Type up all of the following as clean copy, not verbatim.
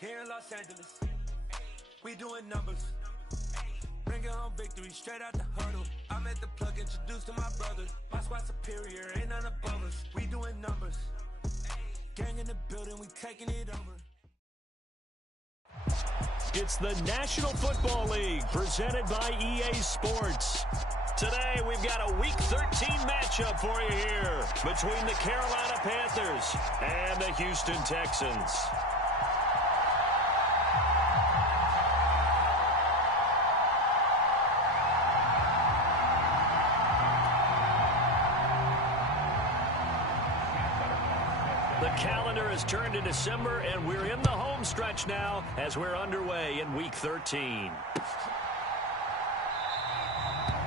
Here in Los Angeles, we doing numbers. Bringing home victory straight out the huddle. I'm at the plug, introduced to my brothers. My squad superior, ain't none above us. We doing numbers. Gang in the building, we taking it over. It's the National Football League presented by EA Sports. Today, we've got a Week 13 matchup for you here between the Carolina Panthers and the Houston Texans. The calendar has turned to December, and we're in the home stretch now as we're underway in Week 13.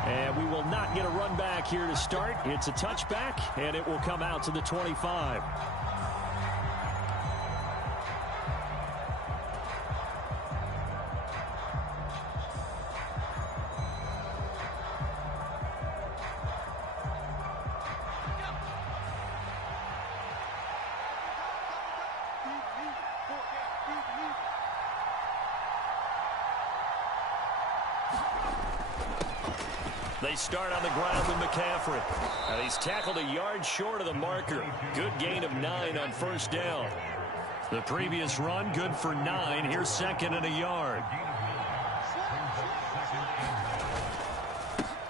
And we will not get a run back here to start. It's a touchback, and it will come out to the 25. They start on the ground with McCaffrey. Now he's tackled a yard short of the marker. Good gain of 9 on first down. The previous run, good for 9. Here's second and a yard.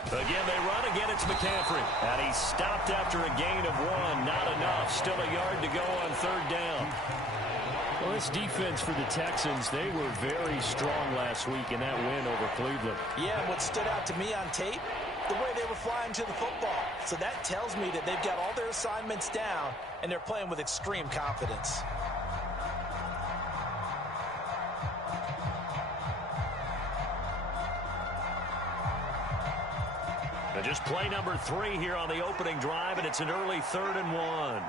Again, they run. Again, it's McCaffrey. And he's stopped after a gain of 1. Not enough. Still a yard to go on third down. Well, this defense for the Texans, they were very strong last week in that win over Cleveland. Yeah, and what stood out to me on tape, the way they were flying to the football. So that tells me that they've got all their assignments down, and they're playing with extreme confidence. Now just play number 3 here on the opening drive, and it's an early 3rd and 1.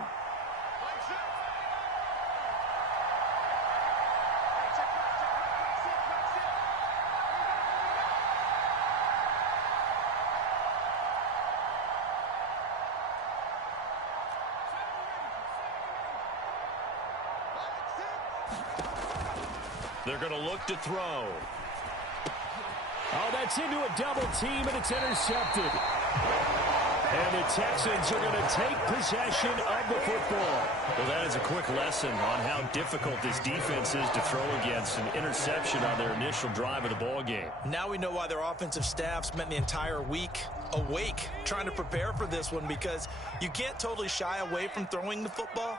They're going to look to throw. Oh, that's into a double team, and it's intercepted. And the Texans are going to take possession of the football. Well, that is a quick lesson on how difficult this defense is to throw against. An interception on their initial drive of the ball game. Now we know why their offensive staff spent the entire week awake trying to prepare for this one, because you can't totally shy away from throwing the football.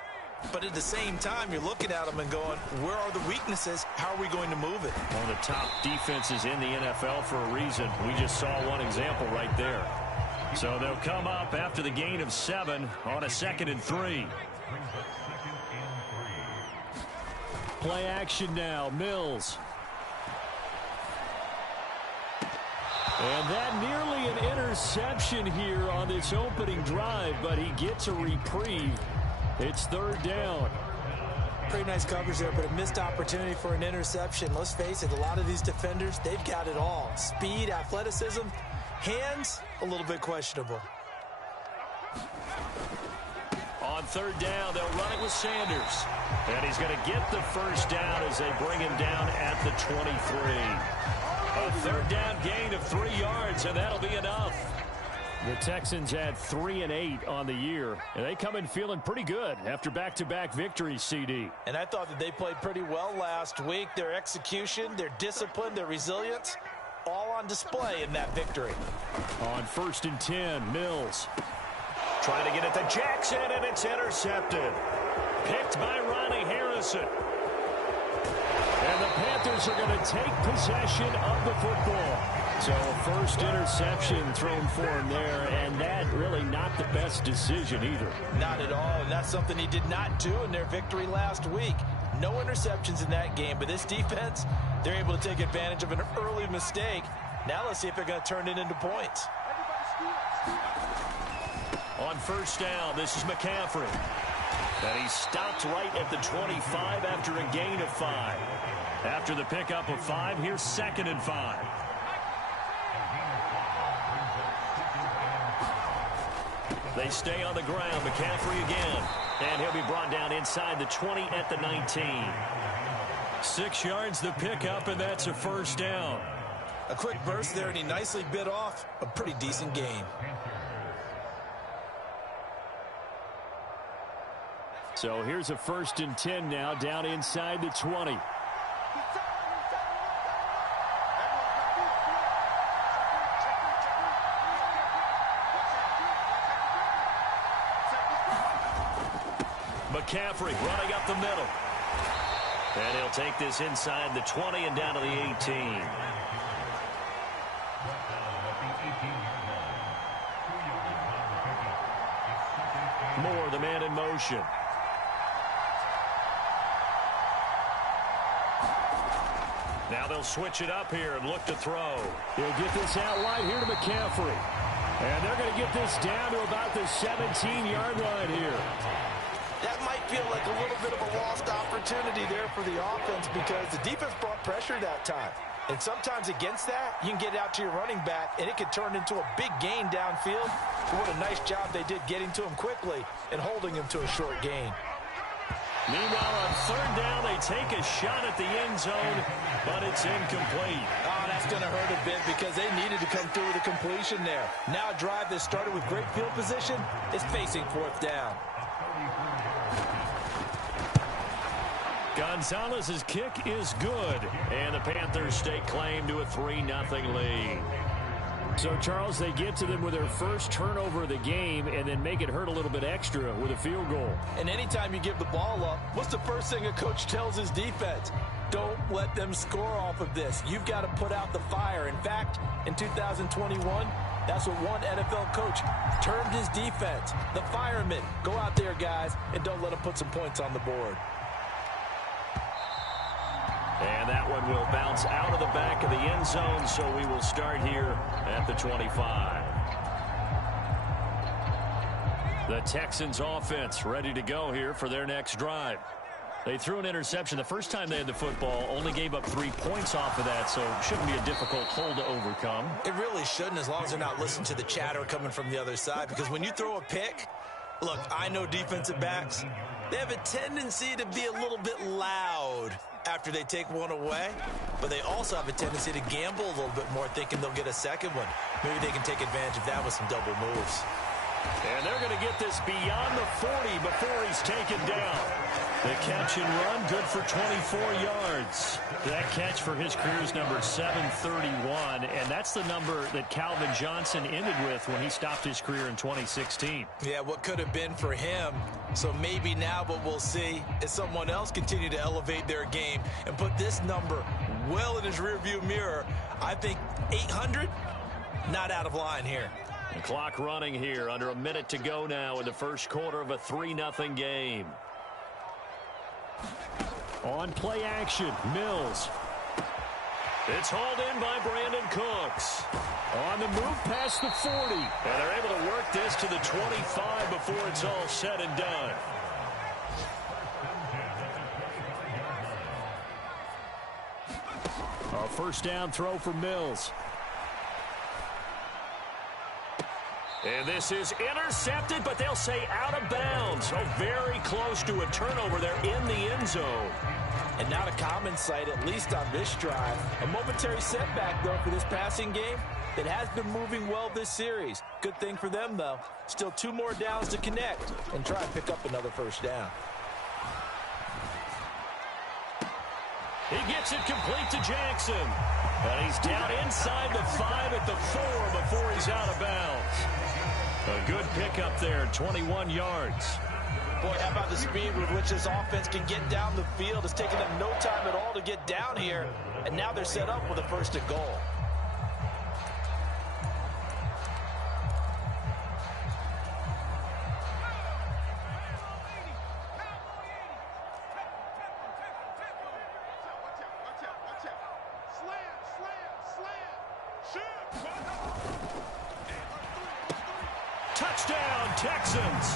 But at the same time, you're looking at them and going, where are the weaknesses? How are we going to move it? One of the top defenses in the NFL for a reason. We just saw one example right there. So they'll come up after the gain of 7 on a 2nd and 3. Play action now. Mills. And that nearly an interception here on this opening drive, but he gets a reprieve. It's 3rd down. Pretty nice coverage there, but a missed opportunity for an interception. Let's face it, a lot of these defenders, they've got it all. Speed, athleticism, hands, a little bit questionable. On 3rd down, they'll run it with Sanders. And he's going to get the first down as they bring him down at the 23. A 3rd down gain of 3 yards, and that'll be enough. The Texans had 3 and 8 on the year, and they come in feeling pretty good after back-to-back victories, CD. And I thought that they played pretty well last week. Their execution, their discipline, their resilience, all on display in that victory. On 1st and 10, Mills. Trying to get it to Jackson, and it's intercepted. Picked by Ronnie Harrison. And the Panthers are going to take possession of the football. So a first interception thrown for him there, and that really not the best decision either. Not at all, and that's something he did not do in their victory last week. No interceptions in that game, but this defense, they're able to take advantage of an early mistake. Now let's see if they're going to turn it into points. On 1st down, this is McCaffrey. And he stopped right at the 25 after a gain of 5. After the pickup of 5, here's 2nd and 5. They stay on the ground. McCaffrey again. And he'll be brought down inside the 20 at the 19. 6 yards the pickup, and that's a first down. A quick burst there, and he nicely bit off a pretty decent gain. So here's a 1st and 10 now, down inside the 20. McCaffrey running up the middle. And he'll take this inside the 20 and down to the 18. Moore, the man in motion. Now they'll switch it up here and look to throw. He'll get this out wide here to McCaffrey. And they're going to get this down to about the 17-yard line here. That might feel like a little bit of a lost opportunity there for the offense because the defense brought pressure that time. And sometimes against that, you can get out to your running back, and it can turn into a big gain downfield. But what a nice job they did getting to him quickly and holding him to a short gain. Meanwhile, on 3rd down, they take a shot at the end zone, but it's incomplete. Oh, that's going to hurt a bit because they needed to come through with a completion there. Now a drive that started with great field position is facing 4th down. Gonzalez's kick is good, and the Panthers stake claim to a 3-0 lead. So, Charles, they get to them with their first turnover of the game and then make it hurt a little bit extra with a field goal. And anytime you give the ball up, what's the first thing a coach tells his defense? Don't let them score off of this. You've got to put out the fire. In fact, in 2021, that's what one NFL coach termed his defense. The firemen. Go out there, guys, and don't let them put some points on the board. And that one will bounce out of the back of the end zone, so we will start here at the 25. The Texans offense ready to go here for their next drive. They threw an interception the first time they had the football, only gave up 3 points off of that, so it shouldn't be a difficult hole to overcome. It really shouldn't, as long as they're not listening to the chatter coming from the other side, because when you throw a pick, look, I know defensive backs, they have a tendency to be a little bit loud after they take one away, but they also have a tendency to gamble a little bit more, thinking they'll get a second one. Maybe they can take advantage of that with some double moves. And they're going to get this beyond the 40 before he's taken down. The catch and run, good for 24 yards. That catch for his career is number 731, and that's the number that Calvin Johnson ended with when he stopped his career in 2016. Yeah, what could have been for him. So maybe now what we'll see is someone else continue to elevate their game and put this number well in his rearview mirror. I think 800, not out of line here. The clock running here, under a minute to go now in the first quarter of a 3-0 game. On play action, Mills. It's hauled in by Brandon Cooks. On the move past the 40. And they're able to work this to the 25 before it's all said and done. A first down throw for Mills. And this is intercepted, but they'll say out of bounds. So very close to a turnover there in the end zone. And not a common sight, at least on this drive. A momentary setback, though, for this passing game that has been moving well this series. Good thing for them, though. Still 2 more downs to connect and try and pick up another first down. He gets it complete to Jackson. And he's down inside the 5 at the 4 before he's out of bounds. A good pickup there, 21 yards. Boy, how about the speed with which this offense can get down the field? It's taken them no time at all to get down here, and now they're set up with a first and goal. Touchdown, Texans.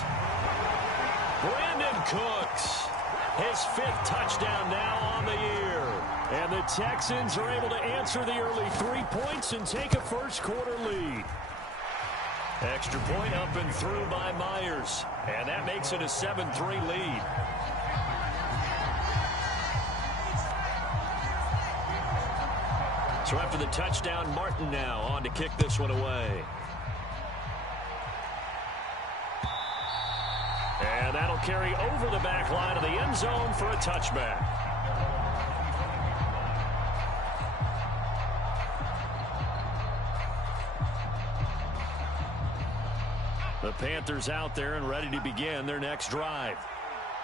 Brandon Cooks, his 5th touchdown now on the year. And the Texans are able to answer the early 3 points and take a first quarter lead. Extra point up and through by Myers. And that makes it a 7-3 lead. So after the touchdown, Martin now on to kick this one away. And that'll carry over the back line of the end zone for a touchback. The Panthers out there and ready to begin their next drive.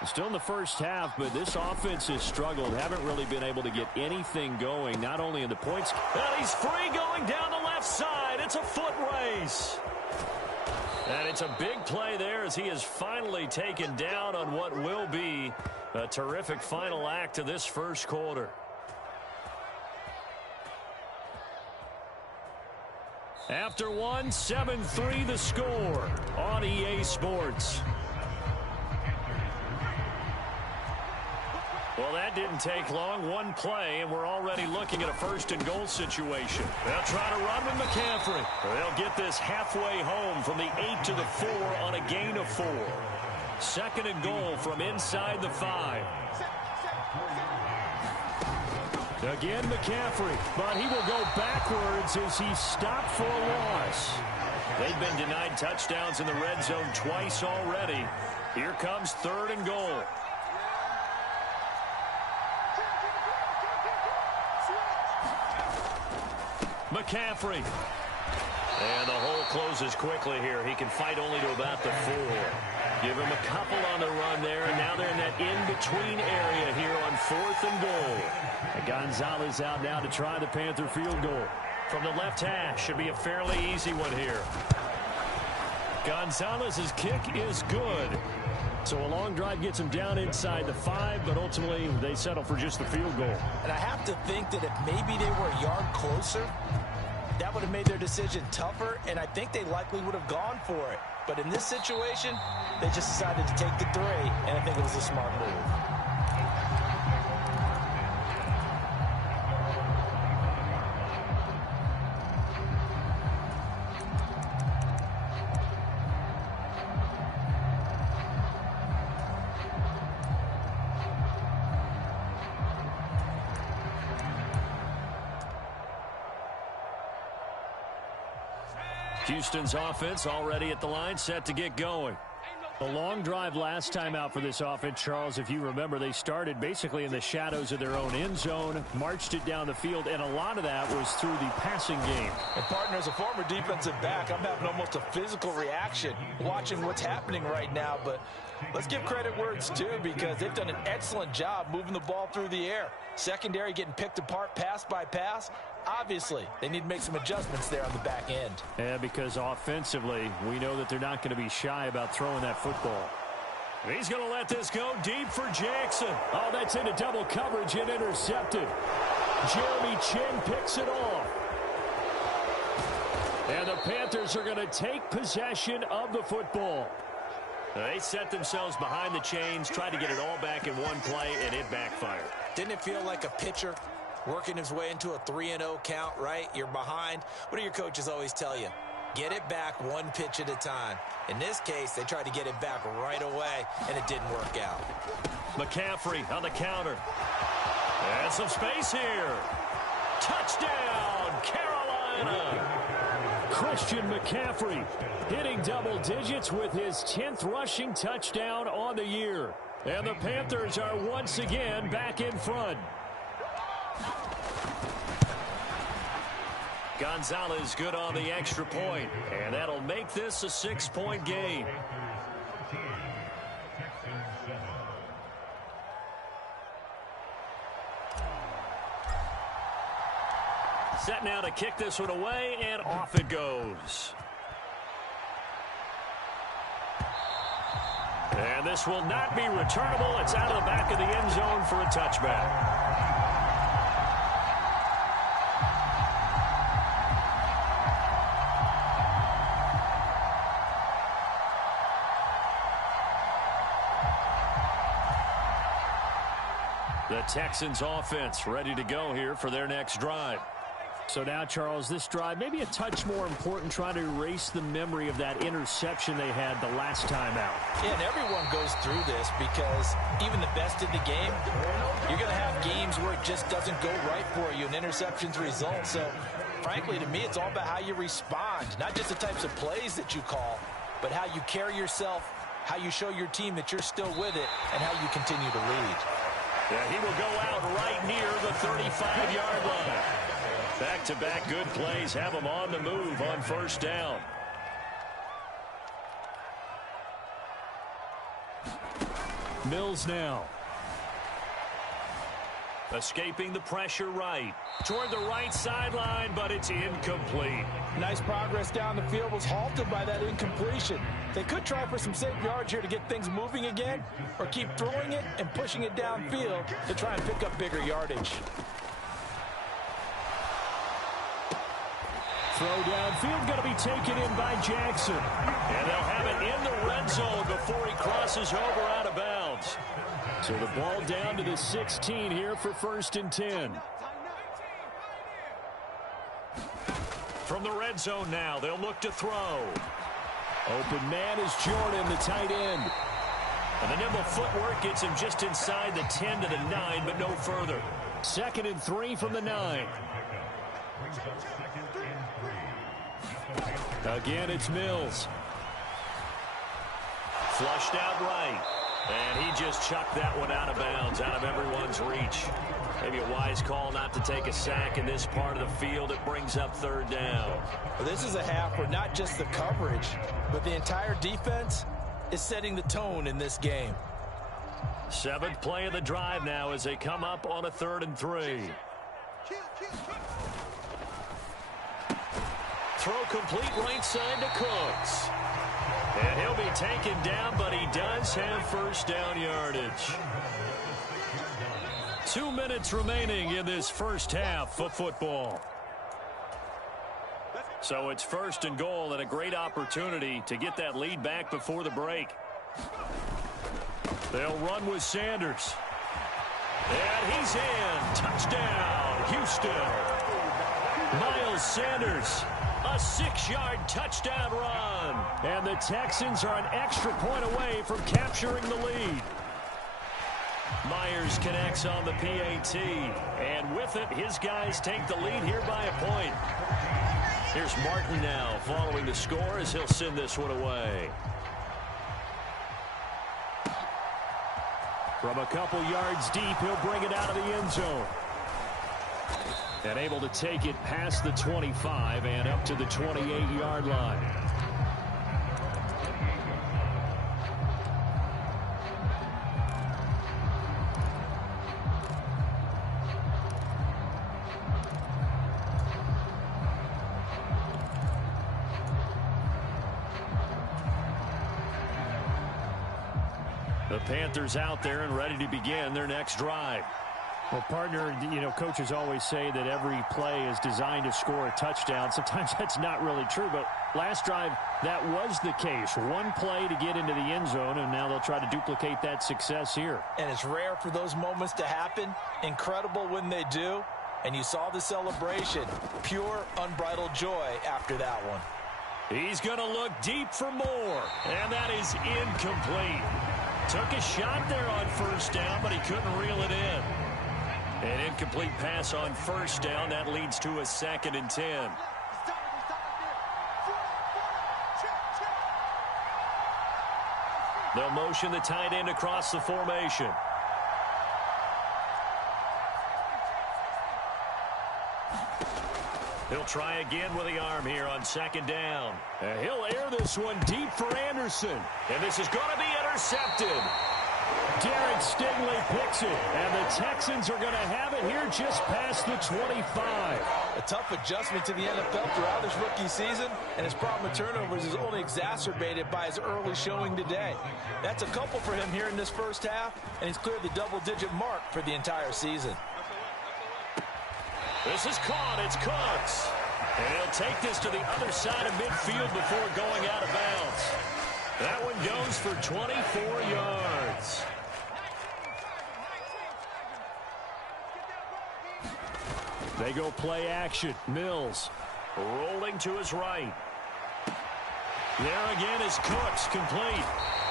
Still in the first half, but this offense has struggled. Haven't really been able to get anything going, not only in the points. And he's free going down the left side. It's a foot race. And it's a big play there as he is finally taken down on what will be a terrific final act of this first quarter. After one, 7-3 the score on EA Sports. Well, that didn't take long. One play, and we're already looking at a first-and-goal situation. They'll try to run with McCaffrey. They'll get this halfway home from the 8 to the 4 on a gain of 4. Second and goal from inside the 5. Again, McCaffrey, but he will go backwards as he's stopped for a loss. They've been denied touchdowns in the red zone twice already. Here comes third and goal. McCaffrey. And the hole closes quickly here. He can fight only to about the 4. Give him a couple on the run there, and now they're in that in-between area here on 4th and goal. And Gonzalez out now to try the Panther field goal. From the left hash, should be a fairly easy one here. Gonzalez's kick is good. So a long drive gets him down inside the 5, but ultimately they settle for just the field goal. And I have to think that if maybe they were a yard closer, that would have made their decision tougher, and I think they likely would have gone for it. But in this situation, they just decided to take the 3, and I think it was a smart move. Houston's offense already at the line, set to get going. A long drive last time out for this offense, Charles. If you remember, they started basically in the shadows of their own end zone, marched it down the field, and a lot of that was through the passing game. And partner, as a former defensive back, I'm having almost a physical reaction watching what's happening right now. But let's give credit where it's due, because they've done an excellent job moving the ball through the air. Secondary getting picked apart pass by pass. Obviously, they need to make some adjustments there on the back end. Yeah, because offensively, we know that they're not going to be shy about throwing that football. He's going to let this go deep for Jackson. Oh, that's into double coverage and intercepted. Jeremy Chin picks it off. And the Panthers are going to take possession of the football. They set themselves behind the chains, tried to get it all back in one play, and it backfired. Didn't it feel like a pitcher working his way into a 3-0 count, right? You're behind. What do your coaches always tell you? Get it back one pitch at a time. In this case, they tried to get it back right away, and it didn't work out. McCaffrey on the counter. And some space here. Touchdown, Carolina. Christian McCaffrey hitting double digits with his 10th rushing touchdown on the year. And the Panthers are once again back in front. Gonzalez good on the extra point, and that'll make this a 6-point game. Set now to kick this one away, and off it goes. And this will not be returnable. It's out of the back of the end zone for a touchback. The Texans offense ready to go here for their next drive. So now, Charles, this drive maybe a touch more important, trying to erase the memory of that interception they had the last time out. Yeah, and everyone goes through this because even the best in the game, you're going to have games where it just doesn't go right for you, and interceptions result. So, frankly, to me, it's all about how you respond, not just the types of plays that you call, but how you carry yourself, how you show your team that you're still with it, and how you continue to lead. Yeah, he will go out right near the 35-yard line. Back-to-back good plays have him on the move on first down. Mills now. Escaping the pressure right. Toward the right sideline, but it's incomplete. Nice progress down the field, was halted by that incompletion. They could try for some safe yards here to get things moving again, or keep throwing it and pushing it downfield to try and pick up bigger yardage. Throw downfield going to be taken in by Jackson. And they'll have it in the red zone before he crosses over out of bounds. So the ball down to the 16 here for 1st and 10. From the red zone now, they'll look to throw. Open man is Jordan, the tight end. And the nimble footwork gets him just inside the 10 to the 9, but no further. 2nd and 3 from the 9. Again, it's Mills. Flushed out right. And he just chucked that one out of bounds, out of everyone's reach. Maybe a wise call not to take a sack in this part of the field. It brings up 3rd down. Well, this is a half where not just the coverage, but the entire defense is setting the tone in this game. 7th play of the drive now as they come up on a 3rd and 3. Throw complete right side to Cooks. And he'll be taken down, but he does have 1st down yardage. 2 minutes remaining in this first half of football. So it's 1st and goal and a great opportunity to get that lead back before the break. They'll run with Sanders. And he's in. Touchdown, Houston. Miles Sanders. A 6-yard touchdown run. And the Texans are an extra point away from capturing the lead. Myers connects on the PAT. And with it, his guys take the lead here by a point. Here's Martin now following the score as he'll send this one away. From a couple yards deep, he'll bring it out of the end zone. And able to take it past the 25 and up to the 28-yard line. The Panthers out there and ready to begin their next drive. Well, partner, coaches always say that every play is designed to score a touchdown. Sometimes that's not really true, but last drive, that was the case. One play to get into the end zone, and now they'll try to duplicate that success here. And it's rare for those moments to happen. Incredible when they do. And you saw the celebration. Pure, unbridled joy after that one. He's going to look deep for more, and that is incomplete. Took a shot there on 1st down, but he couldn't reel it in. An incomplete pass on 1st down. That leads to a 2nd and 10. They'll motion the tight end across the formation. He'll try again with the arm here on 2nd down. And he'll air this one deep for Anderson. And this is going to be intercepted. Derek Stingley picks it, and the Texans are going to have it here just past the 25. A tough adjustment to the NFL throughout his rookie season, and his problem with turnovers is only exacerbated by his early showing today. That's a couple for him here in this first half, and he's cleared the double-digit mark for the entire season. This is caught. It's Cooks. And he'll take this to the other side of midfield before going out of bounds. That one goes for 24 yards. They go play action. Mills rolling to his right. There again is Cooks, complete.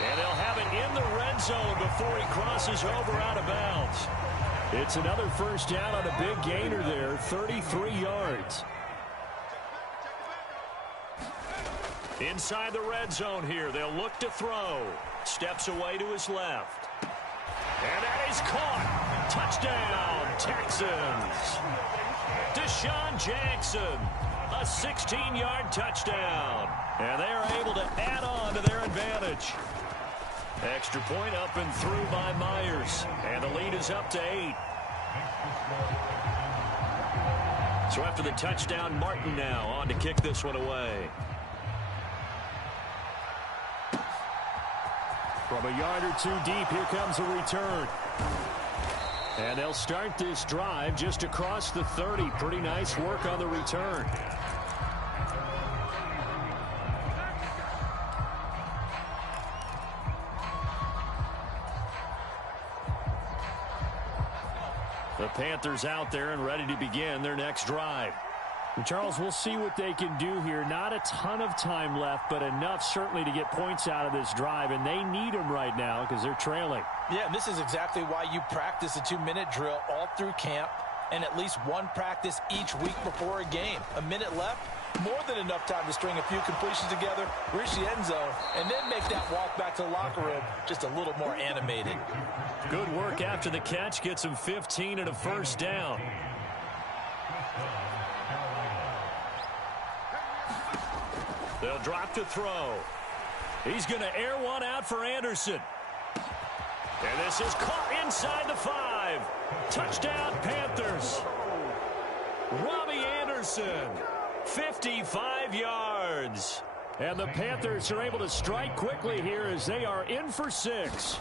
And they'll have it in the red zone before he crosses over out of bounds. It's another first down on a big gainer there, 33 yards. Inside the red zone here, they'll look to throw. Steps away to his left. And that is caught. Touchdown, Texans. Deshaun Jackson, a 16-yard touchdown. And they are able to add on to their advantage. Extra point up and through by Myers. And the lead is up to 8. So after the touchdown, Martin now on to kick this one away. From a yard or two deep, here comes a return. And they'll start this drive just across the 30. Pretty nice work on the return. The Panthers out there and ready to begin their next drive. And Charles, we'll see what they can do here. Not a ton of time left, but enough certainly to get points out of this drive, and they need them right now because they're trailing. Yeah, and this is exactly why you practice a 2-minute drill all through camp and at least one practice each week before a game. A minute left, more than enough time to string a few completions together, reach the end zone, and then make that walk back to the locker room just a little more animated. Good work after the catch. Gets him 15 and a first down. They'll drop to throw. He's going to air one out for Anderson. And this is caught inside the 5. Touchdown, Panthers. Robbie Anderson, 55 yards. And the Panthers are able to strike quickly here as they are in for 6.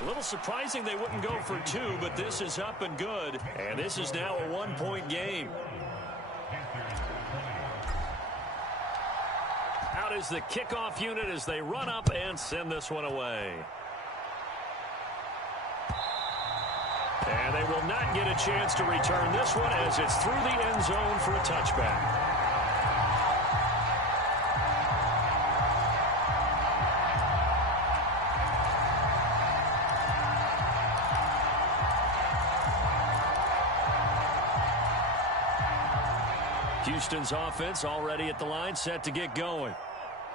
A little surprising they wouldn't go for 2, but this is up and good. And this is now a 1-point game. Out is the kickoff unit as they run up and send this one away. And they will not get a chance to return this one as it's through the end zone for a touchback. Houston's offense already at the line, set to get going.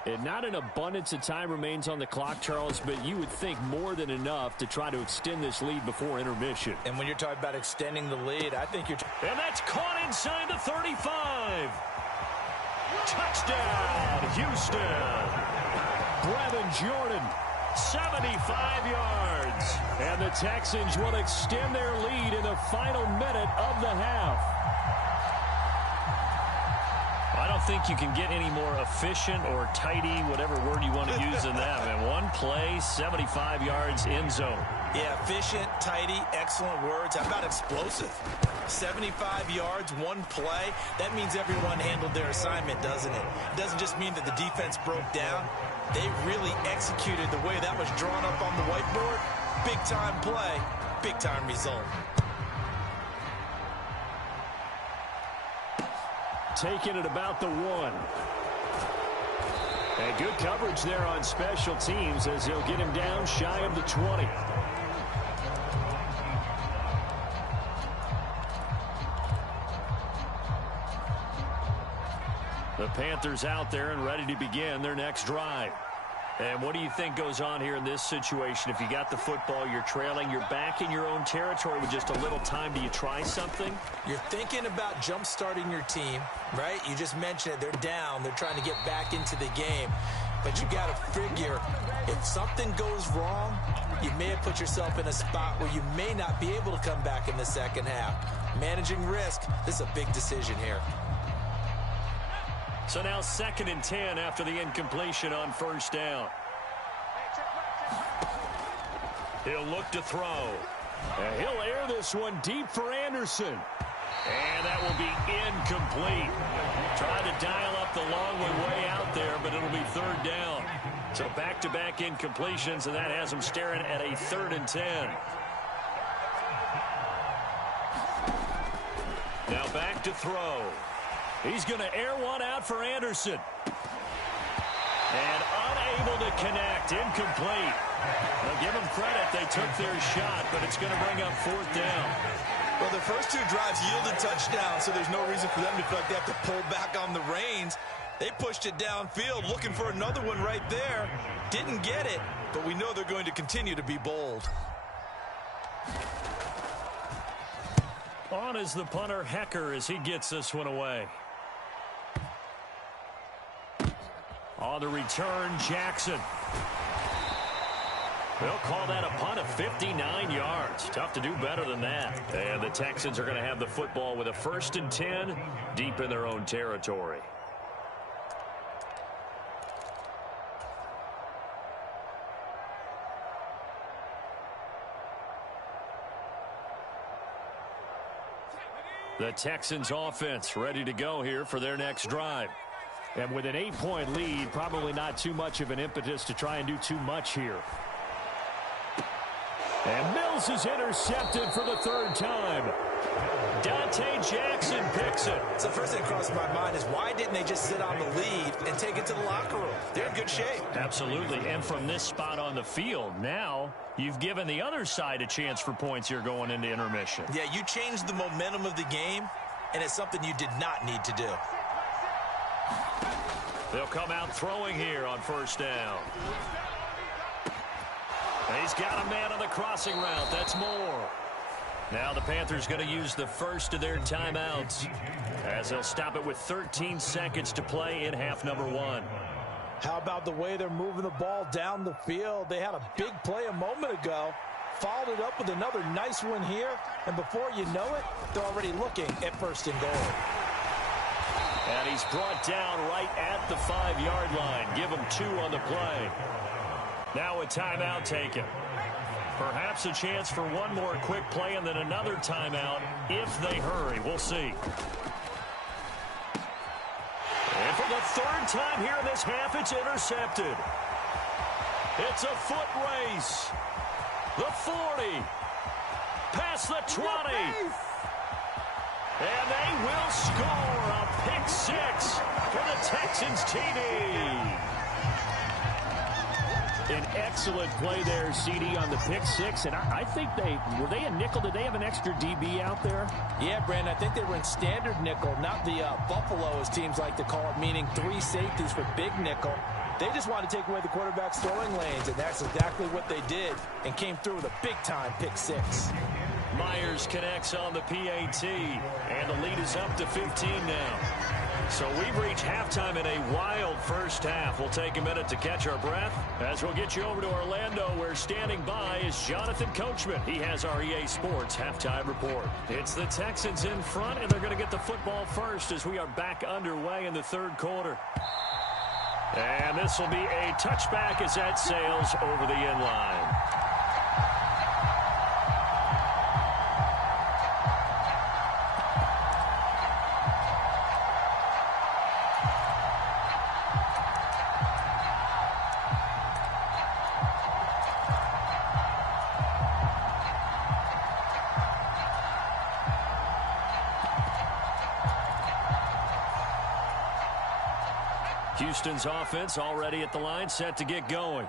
And not an abundance of time remains on the clock, Charles, but you would think more than enough to try to extend this lead before intermission. And when you're talking about extending the lead, I think you're... And that's caught inside the 35. Touchdown, Houston. Brevin Jordan, 75 yards. And the Texans will extend their lead in the final minute of the half. I don't think you can get any more efficient or tidy, whatever word you want to use in that. Man, one play, 75 yards, end zone. Yeah, efficient, tidy, excellent words. How about explosive? 75 yards, one play. That means everyone handled their assignment, doesn't it? It doesn't just mean that the defense broke down. They really executed the way that was drawn up on the whiteboard. Big-time play, big-time result. Taking it about the 1. And good coverage there on special teams as they'll get him down shy of the 20. The Panthers out there and ready to begin their next drive. And what do you think goes on here in this situation? If you got the football, you're trailing, you're back in your own territory with just a little time. Do you try something? You're thinking about jump-starting your team, right? You just mentioned it. They're down. They're trying to get back into the game. But you got to figure if something goes wrong, you may have put yourself in a spot where you may not be able to come back in the second half. Managing risk, this is a big decision here. So now 2nd and 10 after the incompletion on first down. He'll look to throw. And he'll air this one deep for Anderson. And that will be incomplete. Trying to dial up the long way out there, but it'll be 3rd down. So back-to-back incompletions, and that has him staring at a 3rd and 10. Now back to throw. He's going to air one out for Anderson. And unable to connect. Incomplete. Now give them credit. They took their shot, but it's going to bring up fourth down. Well, the first two drives yielded touchdowns, so there's no reason for them to feel like they have to pull back on the reins. They pushed it downfield, looking for another one right there. Didn't get it, but we know they're going to continue to be bold. On is the punter, Hecker, as he gets this one away. On the return, Jackson. They'll call that a punt of 59 yards. Tough to do better than that. And the Texans are going to have the football with a 1st and 10 deep in their own territory. The Texans offense ready to go here for their next drive. And with an 8-point lead, probably not too much of an impetus to try and do too much here. And Mills is intercepted for the 3rd time. Dante Jackson picks it. So the first thing that crossed my mind is why didn't they just sit on the lead and take it to the locker room? They're in good shape. Absolutely. And from this spot on the field, now you've given the other side a chance for points here going into intermission. Yeah, you changed the momentum of the game, and it's something you did not need to do. They'll come out throwing here on 1st down. He's got a man on the crossing route. That's Moore. Now the Panthers going to use the first of their timeouts as they'll stop it with 13 seconds to play in half number 1. How about the way they're moving the ball down the field? They had a big play a moment ago, followed it up with another nice one here, and before you know it, they're already looking at 1st and goal. And he's brought down right at the 5-yard line. Give him 2 on the play. Now a timeout taken. Perhaps a chance for one more quick play and then another timeout if they hurry. We'll see. And for the 3rd time here in this half, it's intercepted. It's a foot race. The 40. Past the 20. And they will score a pick 6 for the Texans TD. An excellent play there, CD, on the pick 6. And I think were they a nickel? Did they have an extra DB out there? Yeah, Brandon, I think they were in standard nickel, not the Buffalo, as teams like to call it, meaning 3 safeties for big nickel. They just want to take away the quarterback's throwing lanes, and that's exactly what they did and came through with a big-time pick 6. Myers connects on the PAT, and the lead is up to 15 now. So we've reached halftime in a wild first half. We'll take a minute to catch our breath as we'll get you over to Orlando, where standing by is Jonathan Coachman. He has our EA Sports halftime report. It's the Texans in front, and they're going to get the football first as we are back underway in the 3rd quarter. And this will be a touchback as that sails over the end line. Houston's offense already at the line, set to get going.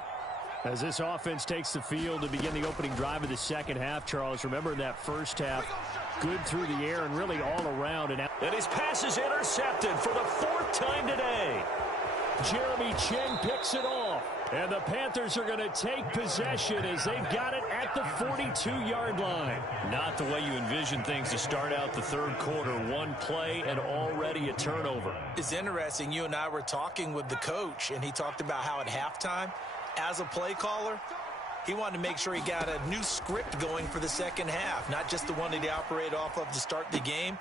As this offense takes the field to begin the opening drive of the 2nd half, Charles, remember in that first half, good through the air and really all around. And his pass is intercepted for the 4th time today. Jeremy Chinn picks it off. And the Panthers are going to take possession as they've got it at the 42-yard line. Not the way you envision things to start out the 3rd quarter. One play and already a turnover. It's interesting. You and I were talking with the coach, and he talked about how at halftime, as a play caller, he wanted to make sure he got a new script going for the 2nd half, not just the one that he operated off of to start the game.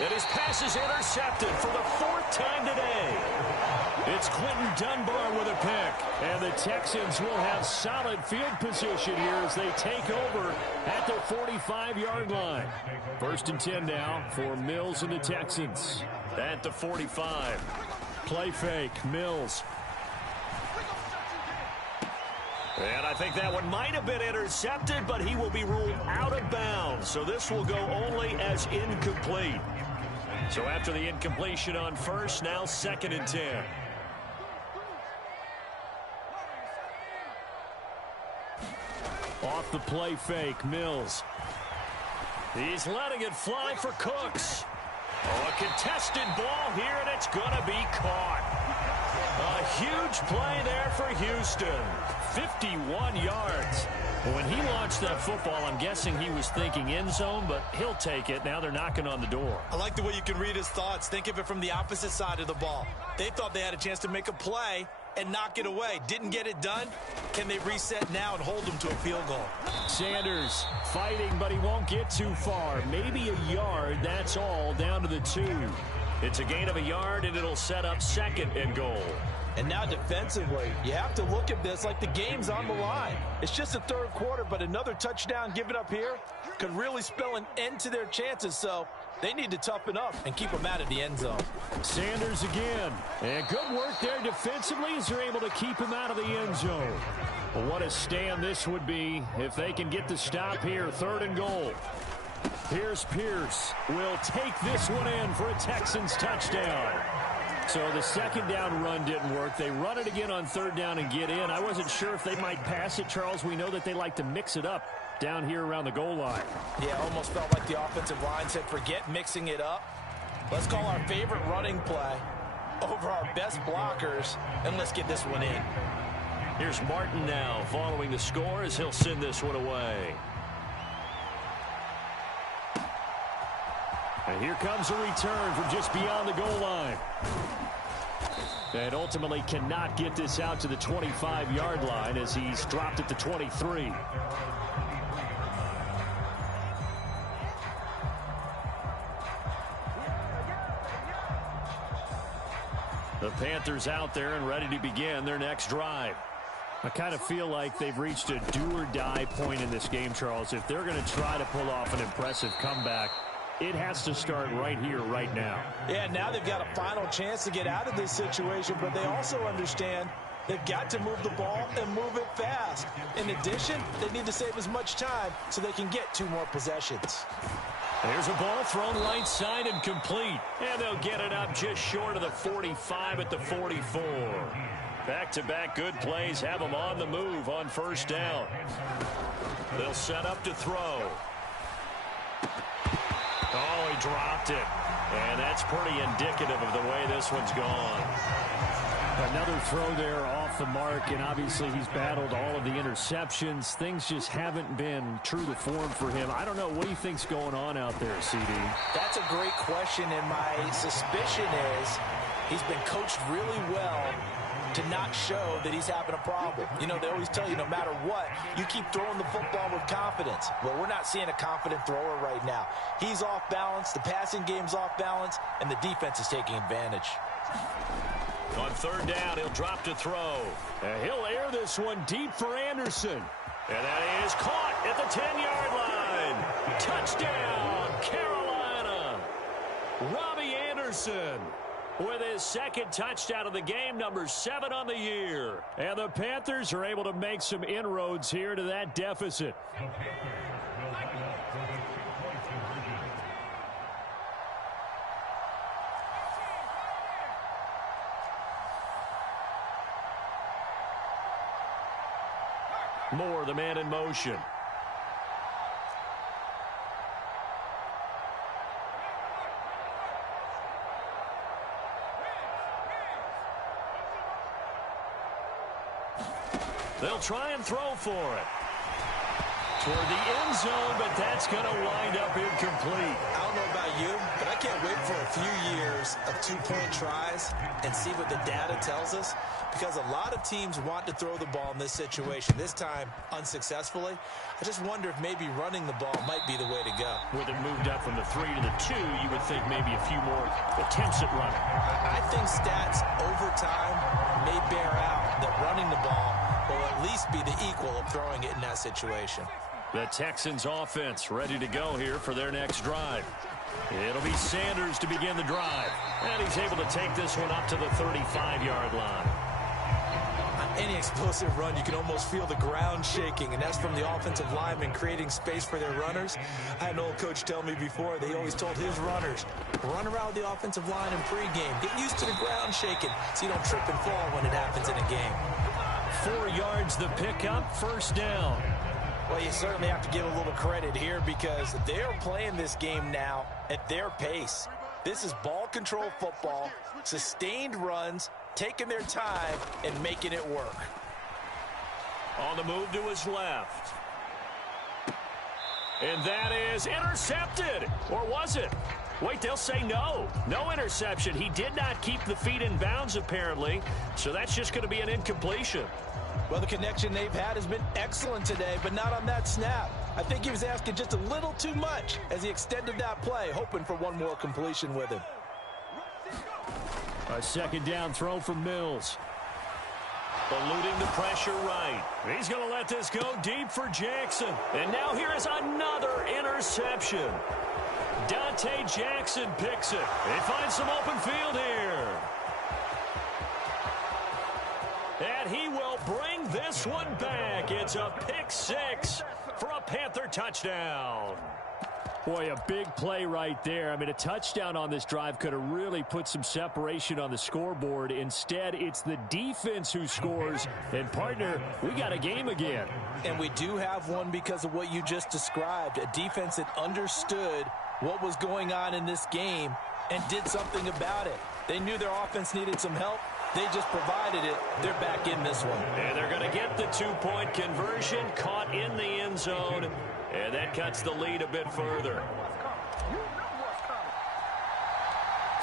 And his pass is intercepted for the 4th time today. It's Quentin Dunbar with a pick. And the Texans will have solid field position here as they take over at their 45-yard line. 1st and 10 now for Mills and the Texans. At the 45. Play fake, Mills. And I think that one might have been intercepted, but he will be ruled out of bounds. So this will go only as incomplete. So after the incompletion on first, now 2nd and 10. Off the play fake, Mills. He's letting it fly for Cooks. Oh, a contested ball here, and it's going to be caught. A huge play there for Houston. 51 yards. When he launched that football, I'm guessing he was thinking end zone, but he'll take it. Now they're knocking on the door. I like the way you can read his thoughts. Think of it from the opposite side of the ball. They thought they had a chance to make a play and knock it away. Didn't get it done. Can they reset now and hold them to a field goal? Sanders fighting, but he won't get too far. Maybe a yard, that's all, down to the 2. It's a gain of a yard, and it'll set up 2nd and goal. And now defensively, you have to look at this like the game's on the line. It's just the 3rd quarter, but another touchdown given up here could really spell an end to their chances. So they need to toughen up and keep them out of the end zone. Sanders again. And good work there defensively as they're able to keep him out of the end zone. Well, what a stand this would be if they can get the stop here. 3rd and goal. Here's Pierce. Will take this one in for a Texans touchdown. So the 2nd down run didn't work. They run it again on 3rd down and get in. I wasn't sure if they might pass it, Charles. We know that they like to mix it up down here around the goal line. Yeah, almost felt like the offensive line said, forget mixing it up. Let's call our favorite running play over our best blockers, and let's get this one in. Here's Martin now following the score as he'll send this one away. And here comes a return from just beyond the goal line. And ultimately cannot get this out to the 25-yard line as he's dropped at the 23. The Panthers out there and ready to begin their next drive. I kind of feel like they've reached a do-or-die point in this game, Charles. If they're going to try to pull off an impressive comeback, it has to start right here, right now. Yeah, now they've got a final chance to get out of this situation, but they also understand they've got to move the ball and move it fast. In addition, they need to save as much time so they can get 2 more possessions. There's a ball thrown right side and complete. And they'll get it up just short of the 45 at the 44. Back-to-back good plays have them on the move on 1st down. They'll set up to throw. Oh, he dropped it. And that's pretty indicative of the way this one's gone. Another throw there off the mark, and obviously he's battled all of the interceptions. Things just haven't been true to form for him. I don't know. What do you think's going on out there, CD? That's a great question, and my suspicion is he's been coached really well to not show that he's having a problem. You know, they always tell you no matter what, you keep throwing the football with confidence. Well, we're not seeing a confident thrower right now. He's off balance, the passing game's off balance, and the defense is taking advantage. On 3rd down, he'll drop to throw. And he'll air this one deep for Anderson. And that is caught at the 10-yard line. Touchdown, Carolina. Robbie Anderson with his 2nd touchdown of the game, number 7 on the year. And the Panthers are able to make some inroads here to that deficit. Moore, the man in motion. They'll try and throw for it. Toward the end zone, but that's going to wind up incomplete. I don't know about you, but I can't wait for a few years of 2-point tries and see what the data tells us, because a lot of teams want to throw the ball in this situation, this time unsuccessfully. I just wonder if maybe running the ball might be the way to go. With it moved up from the 3 to the 2, you would think maybe a few more attempts at running. I think stats over time may bear out that running the ball will at least be the equal of throwing it in that situation. The Texans offense ready to go here for their next drive. It'll be Sanders to begin the drive. And he's able to take this one up to the 35-yard line. any explosive run, you can almost feel the ground shaking, and that's from the offensive linemen creating space for their runners. I had an old coach tell me before, they always told his runners, run around the offensive line in pregame. Get used to the ground shaking so you don't trip and fall when it happens in a game. 4 yards the pickup, first down. Well, you certainly have to give a little credit here because they're playing this game now at their pace. This is ball control football, sustained runs, taking their time and making it work. On the move to his left. And that is intercepted. Or was it? Wait, they'll say no. No interception. He did not keep the feet in bounds, apparently. So that's just going to be an incompletion. Well, the connection they've had has been excellent today, but not on that snap. I think he was asking just a little too much as he extended that play, hoping for one more completion with him. A second down throw from Mills. Eluding the pressure right. He's going to let this go deep for Jackson. And now here is another interception. Dante Jackson picks it. They find some open field here. And he will bring this one back. It's a pick six for a Panther touchdown. Boy, a big play right there. I mean, a touchdown on this drive could have really put some separation on the scoreboard. Instead, it's the defense who scores. And, partner, we got a game again. And we do have one because of what you just described. A defense that understood what was going on in this game and did something about it. They knew their offense needed some help. They just provided it. They're back in this one. And they're going to get the two-point conversion, caught in the end zone. And that cuts the lead a bit further.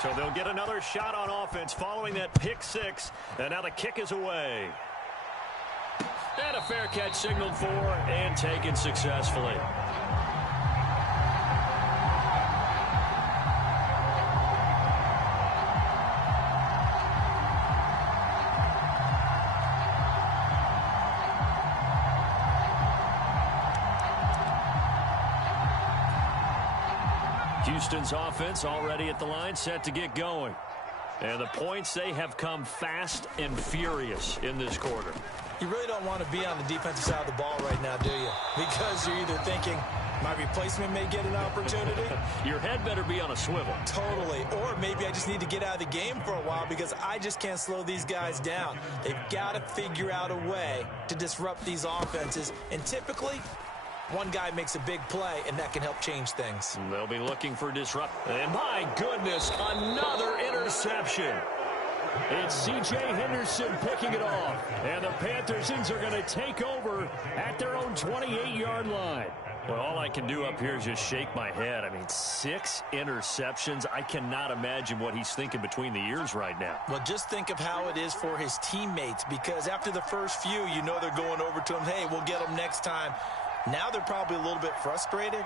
So they'll get another shot on offense following that pick six. And now the kick is away. And a fair catch signaled for and taken successfully. Houston's offense already at the line, set to get going. And the points, they have come fast and furious in this quarter. You really don't want to be on the defensive side of the ball right now, do you? Because you're either thinking, my replacement may get an opportunity. Your head better be on a swivel. Totally. Or maybe I just need to get out of the game for a while because I just can't slow these guys down. They've got to figure out a way to disrupt these offenses. And typically, one guy makes a big play, and that can help change things. They'll be looking for disrupt. And my goodness, another interception. It's C.J. Henderson picking it off. And the Panthersons are going to take over at their own 28-yard line. Well, all I can do up here is just shake my head. I mean, 6 interceptions. I cannot imagine what he's thinking between the ears right now. Well, just think of how it is for his teammates, because after the first few, you know they're going over to him, hey, we'll get them next time. Now they're probably a little bit frustrated.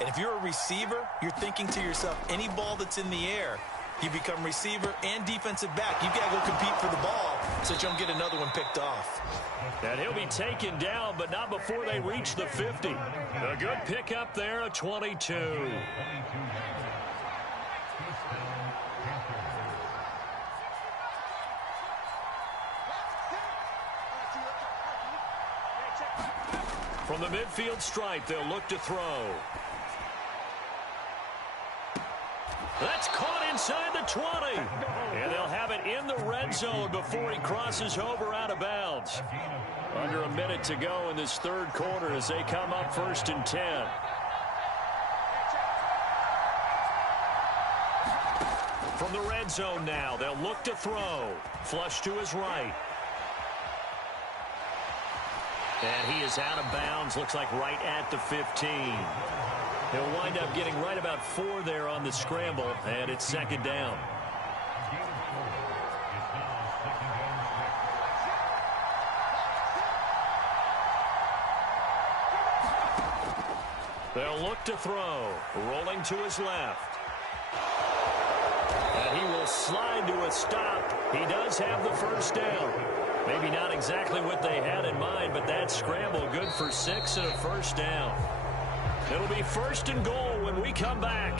And if you're a receiver, you're thinking to yourself, any ball that's in the air, you become receiver and defensive back. You've got to go compete for the ball so that you don't get another one picked off. And he'll be taken down, but not before they reach the 50. A good pickup there, a 22. From the midfield stripe, they'll look to throw. That's caught inside the 20. And they'll have it in the red zone before he crosses over out of bounds. Under a minute to go in this third quarter as they come up 1st and 10. From the red zone now, they'll look to throw. Flush to his right. And he is out of bounds, looks like right at the 15. He'll wind up getting right about 4 there on the scramble, and it's 2nd down. They'll look to throw, rolling to his left. And he will slide to a stop. He does have the first down. Maybe not exactly what they had in mind, but that scramble good for 6 and a first down. It'll be 1st and goal when we come back.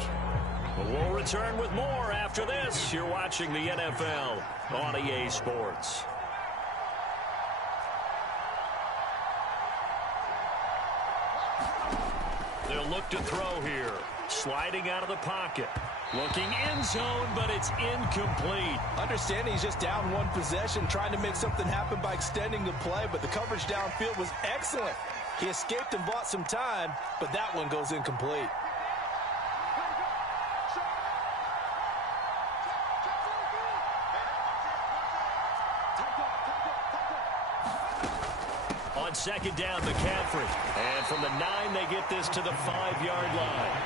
We'll return with more after this. You're watching the NFL on EA Sports. They'll look to throw here. Sliding out of the pocket. Looking end zone, but it's incomplete. Understanding he's just down one possession, trying to make something happen by extending the play, but the coverage downfield was excellent. He escaped and bought some time, but that one goes incomplete. On second down, McCaffrey. And from the 9, they get this to the 5-yard line.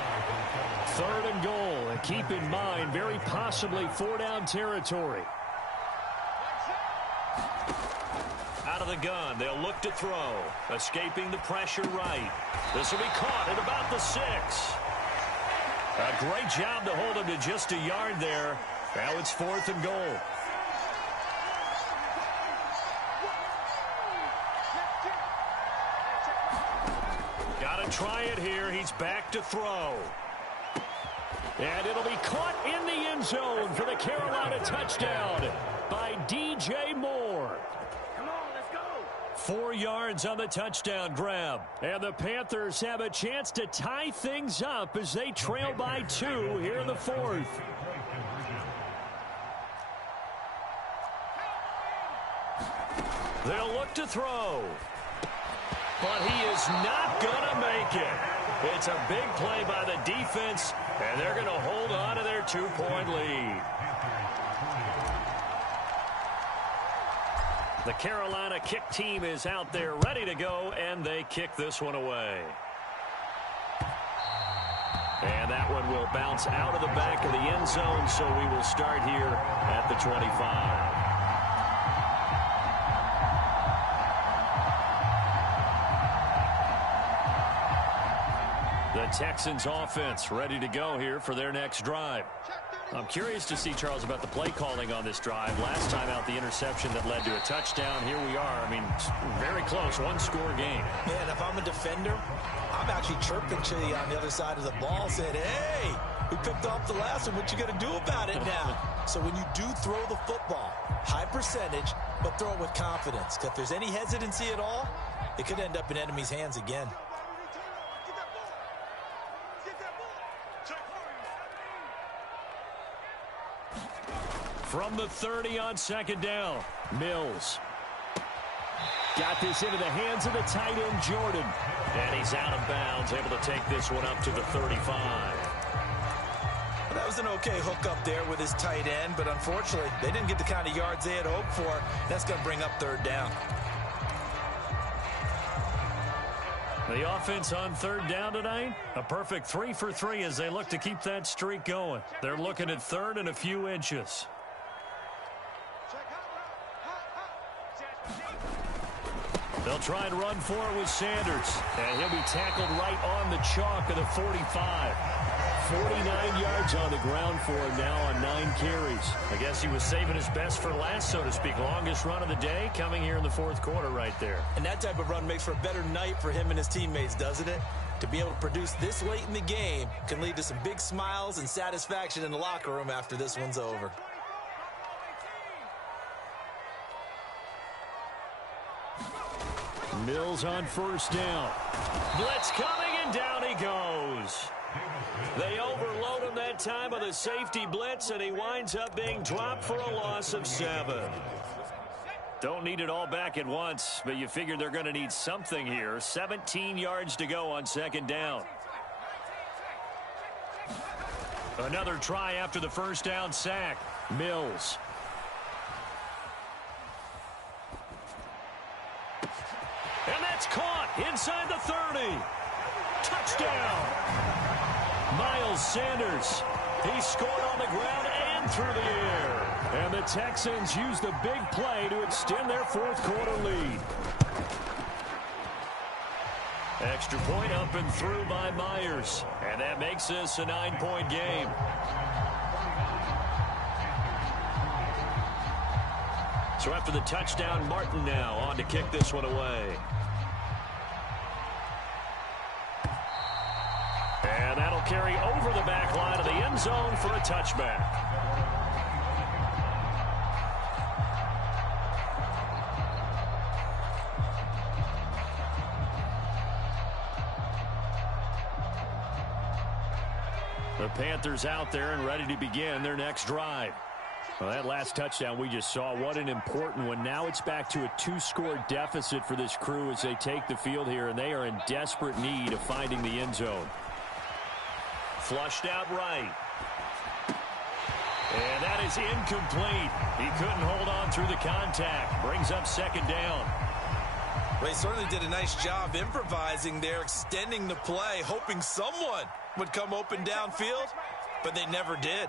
3rd and goal. And keep in mind, very possibly 4-down territory. Out of the gun, they'll look to throw. Escaping the pressure right. This will be caught at about the 6. A great job to hold him to just a yard there. Now it's 4th and goal. Got to try it here. He's back to throw. And it'll be caught in the end zone for the Carolina touchdown by DJ Moore. 4 yards on the touchdown grab. And the Panthers have a chance to tie things up as they trail by 2 here in the 4th. They'll look to throw. But he is not going to make it. It's a big play by the defense, and they're going to hold on to their 2-point lead. The Carolina kick team is out there ready to go, and they kick this one away. And that one will bounce out of the back of the end zone, so we will start here at the 25. The Texans offense ready to go here for their next drive. I'm curious to see, Charles, about the play calling on this drive. Last time out, the interception that led to a touchdown. Here we are. I mean, very close, 1-score game. Man, if I'm a defender, I'm actually chirping to you on the other side of the ball, saying, hey, we picked off the last one. What you going to do about it now? So when you do throw the football, high percentage, but throw it with confidence. Because if there's any hesitancy at all, it could end up in enemy's hands again. From the 30 on second down, Mills. Got this into the hands of the tight end, Jordan. And he's out of bounds, able to take this one up to the 35. Well, that was an okay hook up there with his tight end, but unfortunately, they didn't get the kind of yards they had hoped for. That's going to bring up 3rd down. The offense on 3rd down tonight, a perfect 3 for 3 as they look to keep that streak going. They're looking at 3rd and a few inches. They'll try and run for it with Sanders. And he'll be tackled right on the chalk of the 45. 49 yards on the ground for him now on 9 carries. I guess he was saving his best for last, so to speak. Longest run of the day coming here in the 4th quarter right there. And that type of run makes for a better night for him and his teammates, doesn't it? To be able to produce this late in the game can lead to some big smiles and satisfaction in the locker room after this one's over. Mills on 1st down. Blitz coming, and down he goes. They overload him that time with a safety blitz, and he winds up being dropped for a loss of 7. Don't need it all back at once, but you figure they're going to need something here. 17 yards to go on 2nd down. Another try after the 1st down sack. Mills. And that's caught inside the 30. Touchdown. Miles Sanders. He scored on the ground and through the air. And the Texans use the big play to extend their 4th quarter lead. Extra point up and through by Myers. And that makes this a 9-point game. So after the touchdown, Martin now on to kick this one away. And that'll carry over the back line of the end zone for a touchback. The Panthers out there and ready to begin their next drive. Well, that last touchdown we just saw, what an important one. Now it's back to a 2-score deficit for this crew as they take the field here, and they are in desperate need of finding the end zone. Flushed out right. And that is incomplete. He couldn't hold on through the contact. Brings up second down. Well, he certainly did a nice job improvising there, extending the play, hoping someone would come open downfield, but they never did.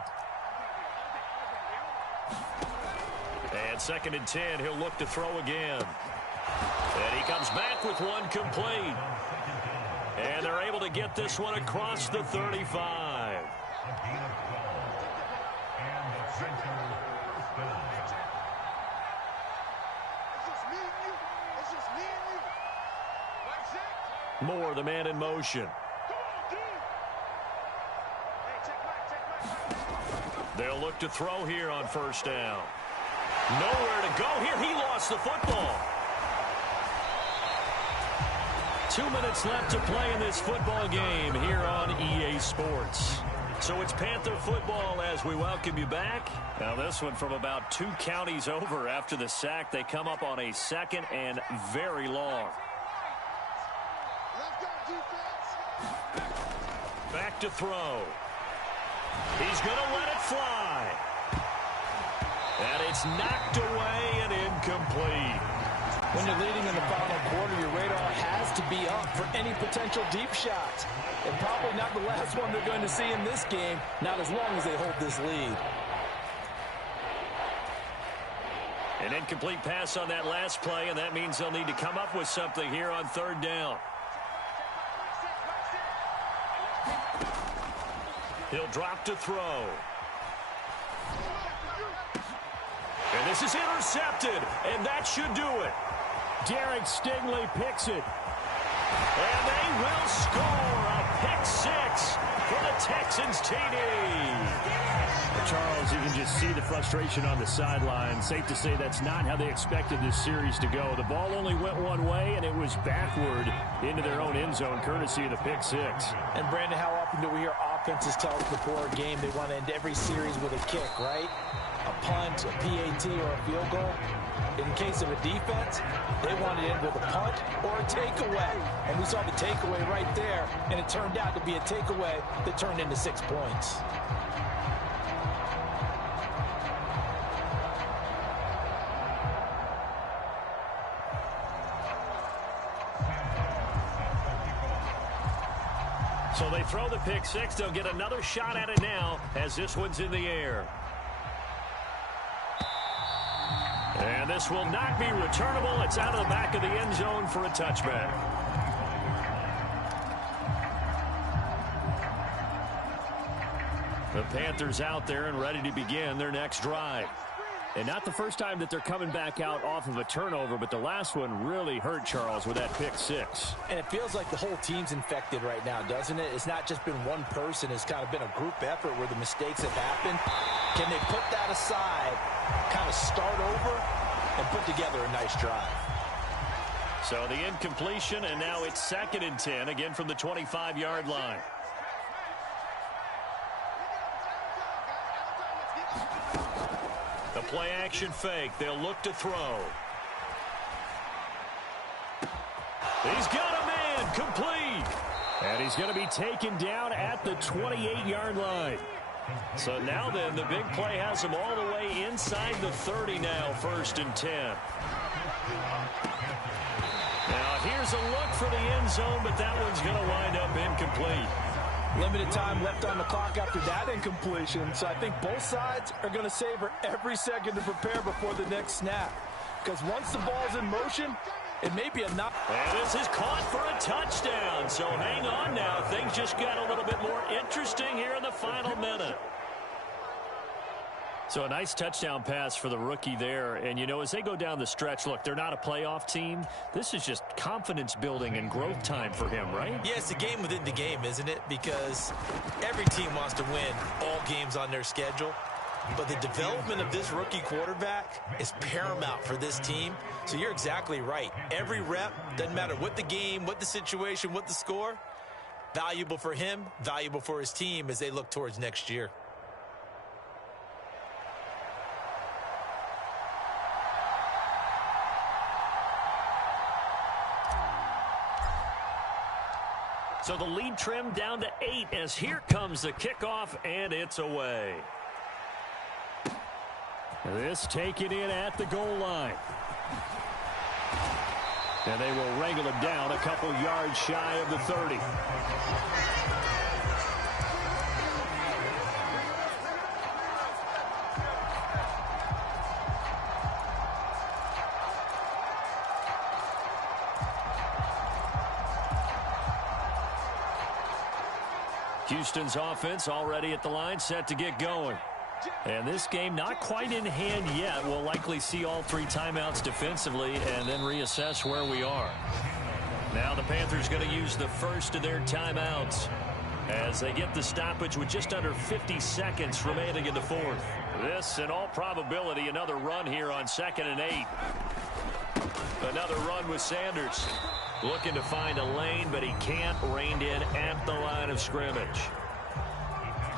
And 2nd and 10, he'll look to throw again. And he comes back with one complete. And they're able to get this one across the 35. Moore, the man in motion. They'll look to throw here on first down. Nowhere to go here. He lost the football. 2 minutes left to play in this football game here on EA Sports. So it's Panther football as we welcome you back. Now this one from about 2 counties over after the sack. They come up on a 2nd and very long. Back to throw. He's going to let it fly. And it's knocked away and incomplete. When you're leading in the final quarter, your radar has to be up for any potential deep shots. And probably not the last one they're going to see in this game, not as long as they hold this lead. An incomplete pass on that last play, and that means they'll need to come up with something here on 3rd down. He'll drop to throw. And this is intercepted, and that should do it. Derek Stingley picks it. And they will score a pick 6 for the Texans TD. Charles, you can just see the frustration on the sideline. Safe to say that's not how they expected this series to go. The ball only went one way, and it was backward into their own end zone, courtesy of the pick 6. And, Brandon, how often do we hear offenses tell us before a game they want to end every series with a kick, right? A punt, a PAT, or a field goal. In case of a defense, they want to end with a punt or a takeaway. And we saw the takeaway right there, and it turned out to be a takeaway that turned into 6 points. So they throw the pick 6. They'll get another shot at it now as this one's in the air. And this will not be returnable. It's out of the back of the end zone for a touchback. The Panthers out there and ready to begin their next drive. And not the first time that they're coming back out off of a turnover, but the last one really hurt Charles with that pick 6. And it feels like the whole team's infected right now, doesn't it? It's not just been one person. It's kind of been a group effort where the mistakes have happened. Can they put that aside, kind of start over, and put together a nice drive? So the incompletion, and now it's 2nd and 10, again from the 25-yard line. The play action fake. They'll look to throw. He's got a man complete. And he's going to be taken down at the 28-yard line. So now then, the big play has him all the way inside the 30 now, 1st and 10. Now here's a look for the end zone, but that one's going to wind up incomplete. Limited time left on the clock after that incompletion, so I think both sides are going to savor every second to prepare before the next snap. Because once the ball's in motion, it may be a knock. And this is caught for a touchdown. So hang on now. Things just got a little bit more interesting here in the final minute. So a nice touchdown pass for the rookie there. And, you know, as they go down the stretch, look, they're not a playoff team. This is just confidence building and growth time for him, right? Yeah, it's a game within the game, isn't it? Because every team wants to win all games on their schedule. But the development of this rookie quarterback is paramount for this team. So you're exactly right. Every rep, doesn't matter what the game, what the situation, what the score, Valuable for him, valuable for his team as they look towards next year. So the lead trimmed down to 8 as here comes the kickoff, and it's away. This taken in at the goal line. And they will wrangle him down a couple yards shy of the 30. Houston's offense already at the line, set to get going. And this game not quite in hand yet. We'll likely see all 3 timeouts defensively and then reassess where we are. Now the Panthers going to use the first of their timeouts as they get the stoppage with just under 50 seconds remaining in the fourth. This, in all probability, another run here on 2nd and 8. Another run with Sanders. Looking to find a lane, but he can't. Reined in at the line of scrimmage.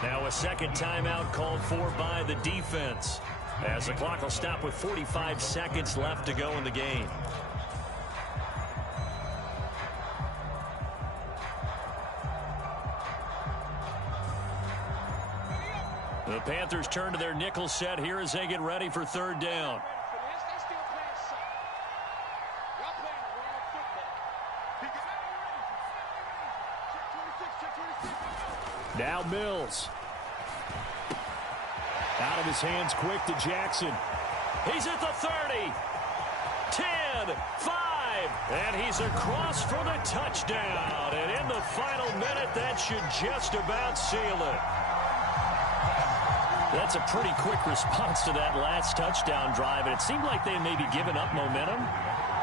Now a second timeout called for by the defense as the clock will stop with 45 seconds left to go in the game. The Panthers turn to their nickel set here as they get ready for 3rd down. Now Mills. Out of his hands quick to Jackson. He's at the 30. 10, 5, and he's across for the touchdown. And in the final minute, that should just about seal it. That's a pretty quick response to that last touchdown drive, and it seemed like they may be giving up momentum.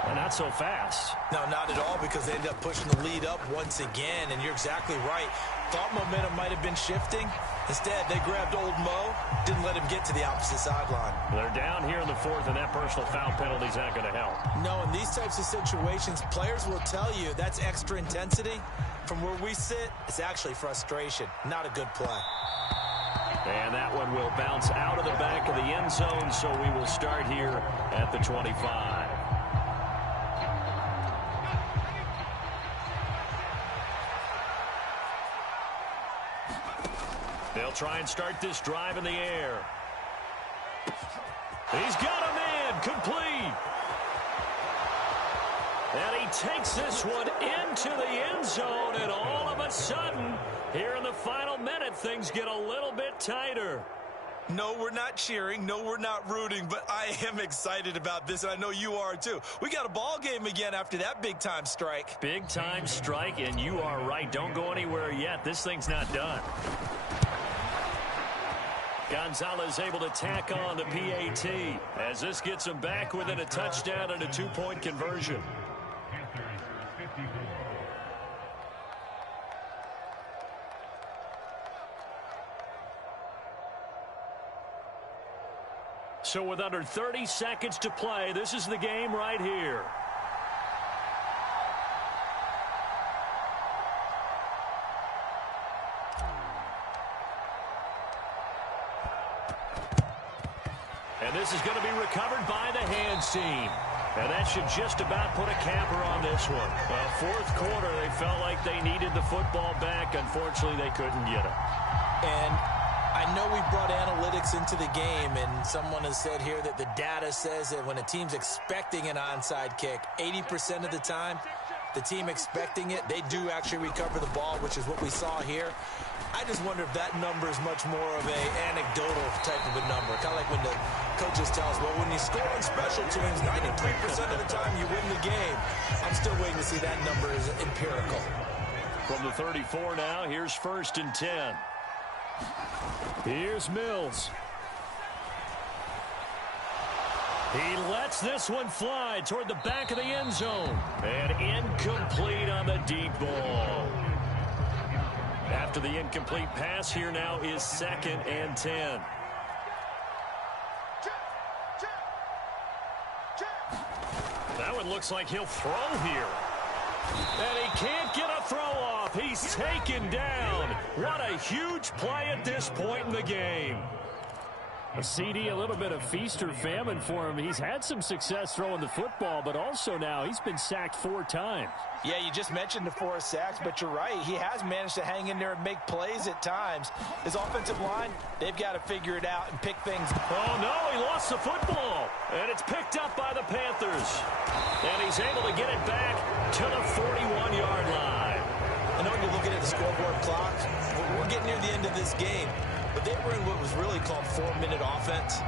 Well, not so fast. No, not at all, because they ended up pushing the lead up once again, and you're exactly right. Thought momentum might have been shifting. Instead, they grabbed old Mo, didn't let him get to the opposite sideline. They're down here in the 4th, and that personal foul penalty is not going to help. No, in these types of situations, players will tell you that's extra intensity. From where we sit, it's actually frustration. Not a good play. And that one will bounce out of the back of the end zone, so we will start here at the 25. They'll try and start this drive in the air. He's got him in, complete. And he takes this one into the end zone, and all of a sudden, here in the final minute, things get a little bit tighter. No, we're not cheering. No, we're not rooting, but I am excited about this, and I know you are too. We got a ball game again after that big-time strike. Big-time strike, and you are right. Don't go anywhere yet. This thing's not done. Gonzalez able to tack on the PAT as this gets him back within a touchdown and a 2-point conversion. So with under 30 seconds to play, this is the game right here. And this is going to be recovered by the hands team. And that should just about put a capper on this one. Well, 4th quarter, they felt like they needed the football back. Unfortunately, they couldn't get it. And I know we brought analytics into the game, and someone has said here that the data says that when a team's expecting an onside kick, 80% of the time, the team expecting it, they do actually recover the ball, which is what we saw here. I just wonder if that number is much more of an anecdotal type of a number. Kind of like when the coaches tell us, well, when you score on special teams, 93% of the time you win the game. I'm still waiting to see that number is empirical. From the 34 now, here's 1st and 10. Here's Mills. He lets this one fly toward the back of the end zone. And incomplete on the deep ball. After the incomplete pass, here now is 2nd and 10. That one looks like he'll throw here. And he can't get a throw off. off. He's taken down. What a huge play at this point in the game. A CD, a little bit of feast or famine for him. He's had some success throwing the football, but also now he's been sacked 4 times. Yeah, you just mentioned the 4 sacks, but you're right. He has managed to hang in there and make plays at times. His offensive line, they've got to figure it out and pick things. Oh, no, he lost the football. And it's picked up by the Panthers. And he's able to get it back to the 41-yard line. I know you're looking at the scoreboard clock. We're getting near the end of this game. But they were in what was really called 4-minute offense.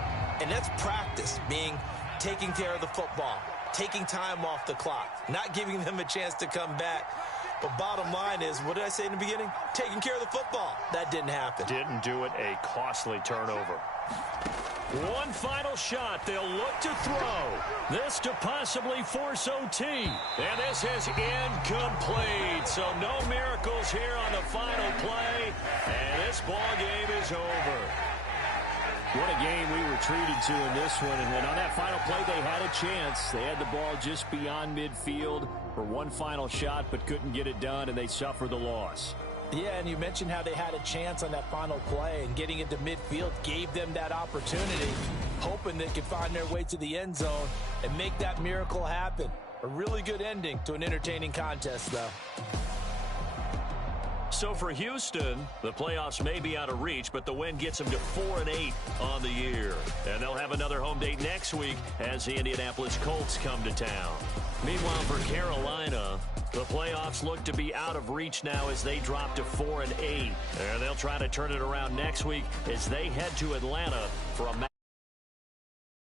And that's practice, being taking care of the football, taking time off the clock, not giving them a chance to come back. But bottom line is, what did I say in the beginning? Taking care of the football. That didn't happen. Didn't do it. A costly turnover. One final shot. They'll look to throw. This to possibly force OT. And this is incomplete. So no miracles here on the final play. And this ball game is over. What a game we were treated to in this one. And then on that final play, they had a chance. They had the ball just beyond midfield for one final shot, but couldn't get it done, and they suffer the loss. Yeah, and you mentioned how they had a chance on that final play, and getting into midfield gave them that opportunity, hoping they could find their way to the end zone and make that miracle happen. A really good ending to an entertaining contest, though. So for Houston, the playoffs may be out of reach, but the win gets them to 4-8 on the year. And they'll have another home date next week as the Indianapolis Colts come to town. Meanwhile, for Carolina, the playoffs look to be out of reach now as they drop to 4-8. And they'll try to turn it around next week as they head to Atlanta for a match.